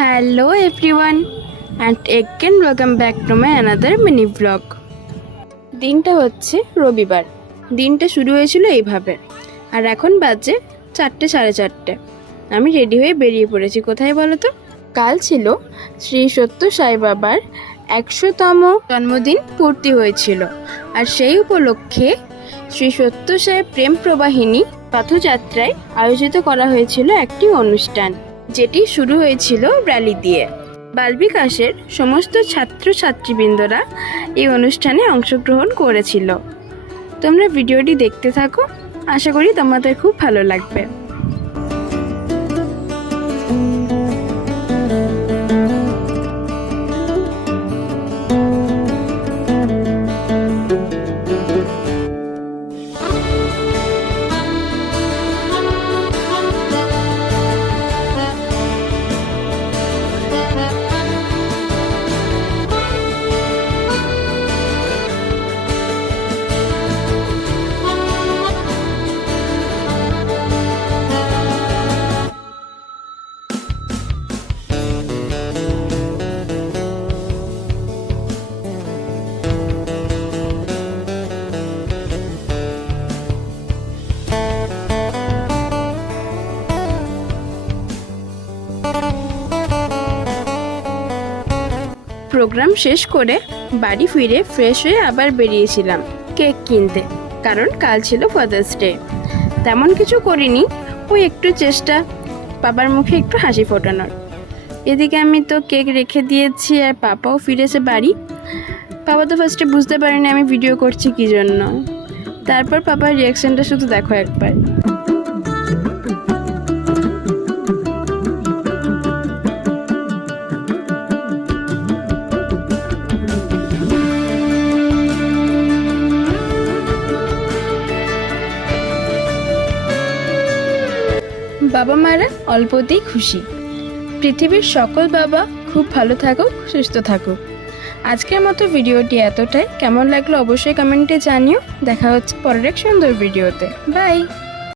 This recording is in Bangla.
Hello everyone and again welcome back to my another mini vlog। দিনটা হচ্ছে রবিবার। দিনটা শুরু হয়েছিল এইভাবে, আর এখন বাজে 4টে সাড়ে 4টে। আমি রেডি হয়ে বেরিয়ে পড়েছি। কোথায় বলো তো? কাল ছিল শ্রী সত্য সাই বাবার 100তম জন্মদিন পূর্তি হয়েছিল, আর সেই উপলক্ষে শ্রী সত্য সাই প্রেম প্রবাহিনী রথযাত্রায় আয়োজিত করা হয়েছিল একটি অনুষ্ঠান, যেটি শুরু হয়েছিল র্যালি দিয়ে। বাল বিকাশের সমস্ত ছাত্রছাত্রীবৃন্দরা এই অনুষ্ঠানে অংশগ্রহণ করেছিল। তোমরা ভিডিওটি দেখতে থাকো, আশা করি তোমাদের খুব ভালো লাগবে। প্রোগ্রাম শেষ করে বাড়ি ফিরে ফ্রেশ হয়ে আবার বেরিয়েছিলাম কেক কিনতে, কারণ কাল ছিল ফাদার্স ডে। তেমন কিছু করিনি, ওই একটু চেষ্টা বাবার মুখে একটু হাসি ফোটানোর। এদিকে আমি তো কেক রেখে দিয়েছি, আর পাপাও ফিরেছে বাড়ি। পাপা তো ফার্স্টে বুঝতে পারেনি আমি ভিডিও করছি কী জন্য। তারপর পাপার রিয়াকশানটা শুধু দেখো একবার। বাবা মারা অল্পতেই খুশি। পৃথিবীর সকল বাবা খুব ভালো থাকুক, সুস্থ থাকুক। আজকের মতো ভিডিওটি এতটাই। কেমন লাগলো অবশ্যই কমেন্টে জানিও। দেখা হচ্ছে পরের এক সুন্দর ভিডিওতে। বাই।